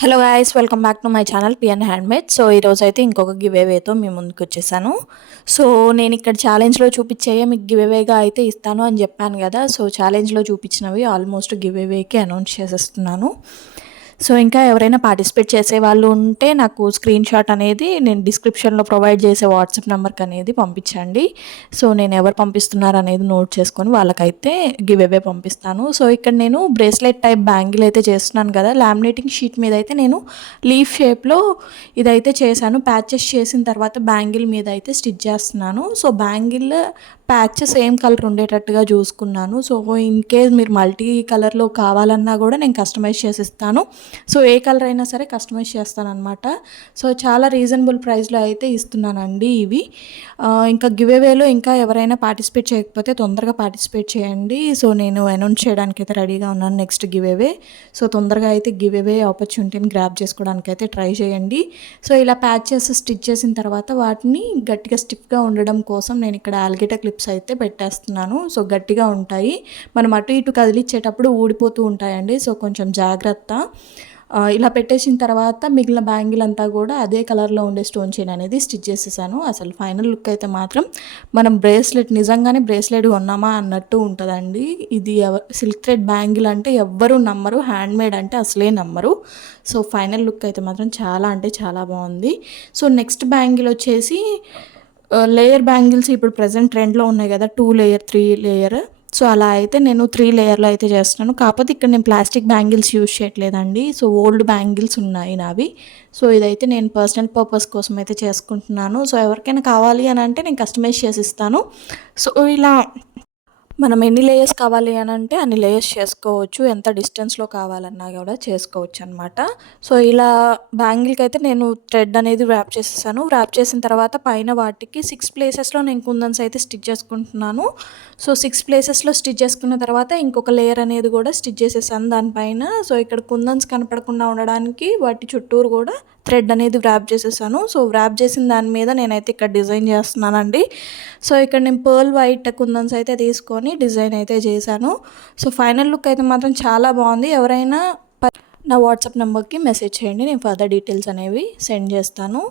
Hello guys, welcome back to my channel PN handmade. So ఈరోజు అయితే ఇంకొక give అవేతో మీ ముందుకు వచ్చేసాను. సో నేను ఇక్కడ ఛాలెంజ్లో చూపించేయే మీకు గివ్ అవేగా అయితే ఇస్తాను అని చెప్పాను కదా. సో ఛాలెంజ్లో చూపించినవి ఆల్మోస్ట్ గివ్ అవేకి అనౌన్స్ చేసేస్తున్నాను. సో ఇంకా ఎవరైనా పార్టిసిపేట్ చేసే వాళ్ళు ఉంటే నాకు స్క్రీన్ షాట్ అనేది నేను డిస్క్రిప్షన్లో ప్రొవైడ్ చేసే వాట్సాప్ నెంబర్కి అనేది పంపించండి. సో నేను ఎవరు పంపిస్తున్నారు అనేది నోట్ చేసుకొని వాళ్ళకైతే గివ్ అవే పంపిస్తాను. సో ఇక్కడ నేను బ్రేస్లెట్ టైప్ బ్యాంగిల్ అయితే చేస్తున్నాను కదా. లామినేటింగ్ షీట్ మీద అయితే నేను లీఫ్ షేప్లో ఇదైతే చేశాను. ప్యాచెస్ చేసిన తర్వాత బ్యాంగిల్ మీద అయితే స్టిచ్ చేస్తున్నాను. So bangle patch same colour ఉండేటట్టుగా చూసుకున్నాను. సో ఇన్ కేస్ మీరు మల్టీ కలర్లో కావాలన్నా కూడా నేను కస్టమైజ్ చేసి ఇస్తాను. సో ఏ కలర్ అయినా సరే కస్టమైజ్ చేస్తాను అనమాట. సో చాలా రీజనబుల్ ప్రైస్లో అయితే ఇస్తున్నానండి ఇవి. ఇంకా గివ్ అవేలో ఇంకా ఎవరైనా పార్టిసిపేట్ చేయకపోతే తొందరగా పార్టిసిపేట్ చేయండి. సో నేను అనౌన్స్ చేయడానికి అయితే రెడీగా ఉన్నాను నెక్స్ట్ గివ్ అవే. సో తొందరగా అయితే గివ్ అవే ఆపర్చునిటీని గ్రాప్ చేసుకోవడానికి అయితే ట్రై చేయండి. సో ఇలా ప్యాచెస్ స్టిచ్ చేసిన తర్వాత వాటిని గట్టిగా స్టిఫ్గా ఉండడం కోసం నేను ఇక్కడ ఆల్గేటా క్లిప్స్ అయితే పెట్టేస్తున్నాను. సో గట్టిగా ఉంటాయి, మనం అటు ఇటు కదిలిచ్చేటప్పుడు ఊడిపోతూ ఉంటాయండి. సో కొంచెం జాగ్రత్త. ఇలా పెట్టేసిన తర్వాత మిగిలిన బ్యాంగిల్ అంతా కూడా అదే కలర్లో ఉండే స్టోన్ చైన్ అనేది స్టిచ్ చేసేసాను. అసలు ఫైనల్ లుక్ అయితే మాత్రం మనం బ్రేస్లెట్ నిజంగానే బ్రేస్లెట్ కొన్నామా అన్నట్టు ఉంటుందండి. ఇది సిల్క్ థ్రెడ్ బ్యాంగిల్ అంటే ఎవ్వరూ నమ్మరు, హ్యాండ్మేడ్ అంటే అసలే నమ్మరు. సో ఫైనల్ లుక్ అయితే మాత్రం చాలా అంటే చాలా బాగుంది. సో నెక్స్ట్ బ్యాంగిల్ వచ్చేసి లేయర్ బ్యాంగిల్స్ ఇప్పుడు ప్రజెంట్ ట్రెండ్లో ఉన్నాయి కదా, 2 లేయర్ 3 లేయర్. సో అలా అయితే నేను 3 లేయర్లో అయితే చేస్తున్నాను. కాకపోతే ఇక్కడ నేను ప్లాస్టిక్ బ్యాంగిల్స్ యూజ్ చేయట్లేదండి. సో ఓల్డ్ బ్యాంగిల్స్ ఉన్నాయి నావి. సో ఇదైతే నేను పర్సనల్ పర్పస్ కోసం అయితే చేసుకుంటున్నాను. సో ఎవరికైనా కావాలి అని అంటే నేను కస్టమైజ్ చేసి ఇస్తాను. సో ఇలా మనం ఎన్ని లేయర్స్ కావాలి అని అంటే అన్ని లేయర్స్ చేసుకోవచ్చు, ఎంత డిస్టెన్స్లో కావాలన్నా కూడా చేసుకోవచ్చు అనమాట. సో ఇలా బ్యాంగిల్కి అయితే నేను థ్రెడ్ అనేది ర్యాప్ చేసేసాను. ర్యాప్ చేసిన తర్వాత పైన వాటికి 6 ప్లేసెస్లో నేను కుందన్స్ అయితే స్టిచ్ చేసుకుంటున్నాను. సో 6 ప్లేసెస్లో స్టిచ్ చేసుకున్న తర్వాత ఇంకొక లేయర్ అనేది కూడా స్టిచ్ చేసేసాను దానిపైన. సో ఇక్కడ కుందన్స్ కనపడకుండా ఉండడానికి వాటి చుట్టూరు కూడా థ్రెడ్ అనేది వ్రాప్ చేసేసాను. సో వ్రాప్ చేసిన దాని మీద నేనైతే ఇక్కడ డిజైన్ చేస్తున్నానండి. సో ఇక్కడ నేను పర్ల్ వైట్ కుందన్స్ అయితే తీసుకొని డిజైన్ అయితే చేశాను. సో ఫైనల్ లుక్ అయితే మాత్రం చాలా బాగుంది. ఎవరైనా నా వాట్సాప్ నెంబర్కి మెసేజ్ చేయండి, నేను ఫర్దర్ డీటెయిల్స్ అనేవి సెండ్ చేస్తాను.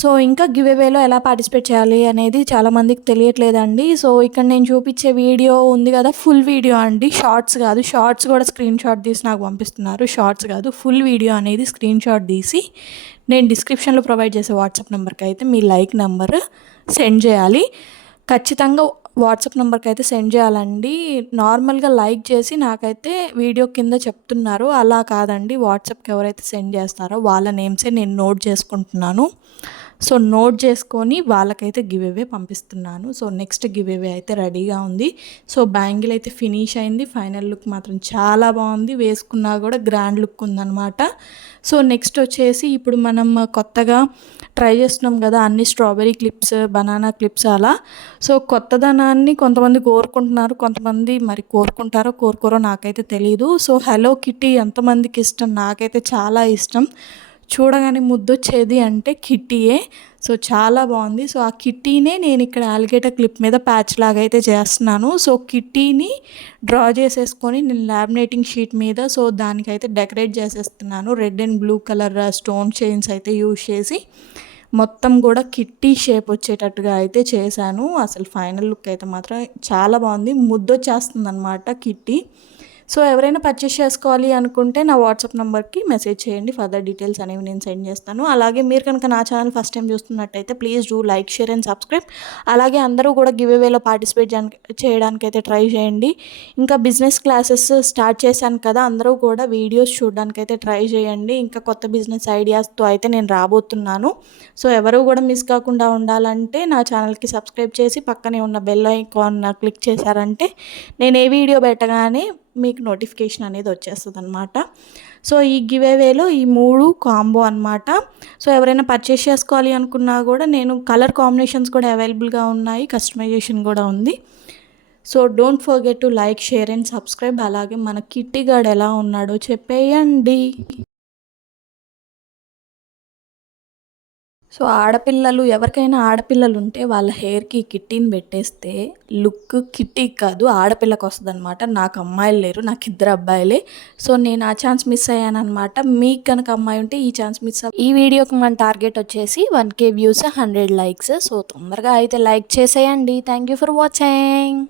సో ఇంకా గివ్ అవేలో ఎలా పార్టిసిపేట్ చేయాలి అనేది చాలామందికి తెలియట్లేదండి. సో ఇక్కడ నేను చూపించే వీడియో ఉంది కదా, ఫుల్ వీడియో అండి, షార్ట్స్ కాదు. షార్ట్స్ కూడా స్క్రీన్ షాట్ తీసి నాకు పంపిస్తున్నారు. షార్ట్స్ కాదు, ఫుల్ వీడియో అనేది స్క్రీన్ షాట్ తీసి నేను డిస్క్రిప్షన్లో ప్రొవైడ్ చేసే వాట్సాప్ నెంబర్కి అయితే మీ లైక్ నెంబర్ సెండ్ చేయాలి. ఖచ్చితంగా వాట్సాప్ నెంబర్కి అయితే సెండ్ చేయాలండి. నార్మల్గా లైక్ చేసి నాకైతే వీడియో కింద చెప్తున్నారు, అలా కాదండి. వాట్సాప్కి ఎవరైతే సెండ్ చేస్తారో వాళ్ళ నేమ్సే నేను నోట్ చేసుకుంటున్నాను. సో నోట్ చేసుకొని వాళ్ళకైతే గివ్ అవే పంపిస్తున్నాను. సో నెక్స్ట్ గివ్ అవే అయితే రెడీగా ఉంది. సో బ్యాంగిల్ అయితే ఫినిష్ అయింది. ఫైనల్ లుక్ మాత్రం చాలా బాగుంది, వేసుకున్నా కూడా గ్రాండ్ లుక్ ఉందన్నమాట. సో నెక్స్ట్ వచ్చేసి ఇప్పుడు మనం కొత్తగా ట్రై చేస్తున్నాం కదా అన్ని స్ట్రాబెరీ క్లిప్స్, బనానా క్లిప్స్ అలా. సో కొత్తదనాన్ని కొంతమంది కోరుకుంటున్నారు, కొంతమంది మరి కోరుకుంటారో కోరుకోరో నాకైతే తెలీదు. సో హలో కిటీ ఎంతమందికి ఇష్టం? నాకైతే చాలా ఇష్టం. చూడగానే ముద్దొచ్చేది అంటే కిట్టీయే. సో చాలా బాగుంది. సో ఆ కిట్టీనే నేను ఇక్కడ ఆల్లిగేటర్ క్లిప్ మీద ప్యాచ్ లాగా అయితే చేస్తున్నాను. సో కిట్టీని డ్రా చేసేసుకొని నేను లామినేటింగ్ షీట్ మీద సో దానికైతే డెకరేట్ చేసేస్తున్నాను. Red and blue colour stone chains అయితే యూజ్ చేసి మొత్తం కూడా కిట్టీ షేప్ వచ్చేటట్టుగా అయితే చేశాను. అసలు ఫైనల్ లుక్ అయితే మాత్రం చాలా బాగుంది, ముద్దొచ్చేస్తుంది అనమాట కిట్టీ. సో ఎవరైనా పర్చేస్ చేసుకోవాలి అనుకుంటే నా వాట్సాప్ నెంబర్కి మెసేజ్ చేయండి, ఫర్దర్ డీటెయిల్స్ అనేవి నేను సెండ్ చేస్తాను. అలాగే మీరు కనుక నా ఛానల్ ఫస్ట్ టైం చూస్తున్నట్టయితే please do like, share and subscribe. అలాగే అందరూ కూడా గివ్ అవేలో పార్టిసిపేట్ చేయడానికి అయితే ట్రై చేయండి. ఇంకా బిజినెస్ క్లాసెస్ స్టార్ట్ చేశాను కదా, అందరూ కూడా వీడియోస్ చూడడానికి అయితే ట్రై చేయండి. ఇంకా కొత్త బిజినెస్ ఐడియాస్తో అయితే నేను రాబోతున్నాను. సో ఎవరు కూడా మిస్ కాకుండా ఉండాలంటే నా ఛానల్కి సబ్స్క్రైబ్ చేసి పక్కనే ఉన్న బెల్ ఐకాన్ క్లిక్ చేశారంటే నేను ఏ వీడియో పెట్టగానే మీకు నోటిఫికేషన్ అనేది వచ్చేస్తుంది అనమాట. సో ఈ గివ్ అవేలో ఈ 3 కాంబో అనమాట. సో ఎవరైనా పర్చేస్ చేసుకోవాలి అనుకున్నా కూడా నేను కలర్ కాంబినేషన్స్ కూడా అవైలబుల్గా ఉన్నాయి, కస్టమైజేషన్ కూడా ఉంది. So don't forget to like, share and subscribe. అలాగే మన కిట్టి గాడు ఎలా ఉన్నాడో చెప్పేయండి. సో, ఆడపిల్లలు ఎవరికైనా ఆడపిల్లలుంటే వాళ్ళ హెయిర్‌కి కిట్టీని పెట్టేస్తే లుక్ కిట్టీకి కాదు ఆడపిల్లకొస్తదనమాట. నాకు అమ్మాయిలు లేరు. నాకిద్దరు అబ్బాయిలే. సో, నేను ఆ ఛాన్స్ మిస్ అయ్యాననమాట. మీకు గనక అమ్మాయి ఉంటే ఈ ఛాన్స్ మిస్ ఈ వీడియోకి మన టార్గెట్ వచ్చేసి 1,000 వ్యూస్, 100 లైక్స్. సో, తొందరగా అయితే లైక్ చేసేయండి. Thank you for watching.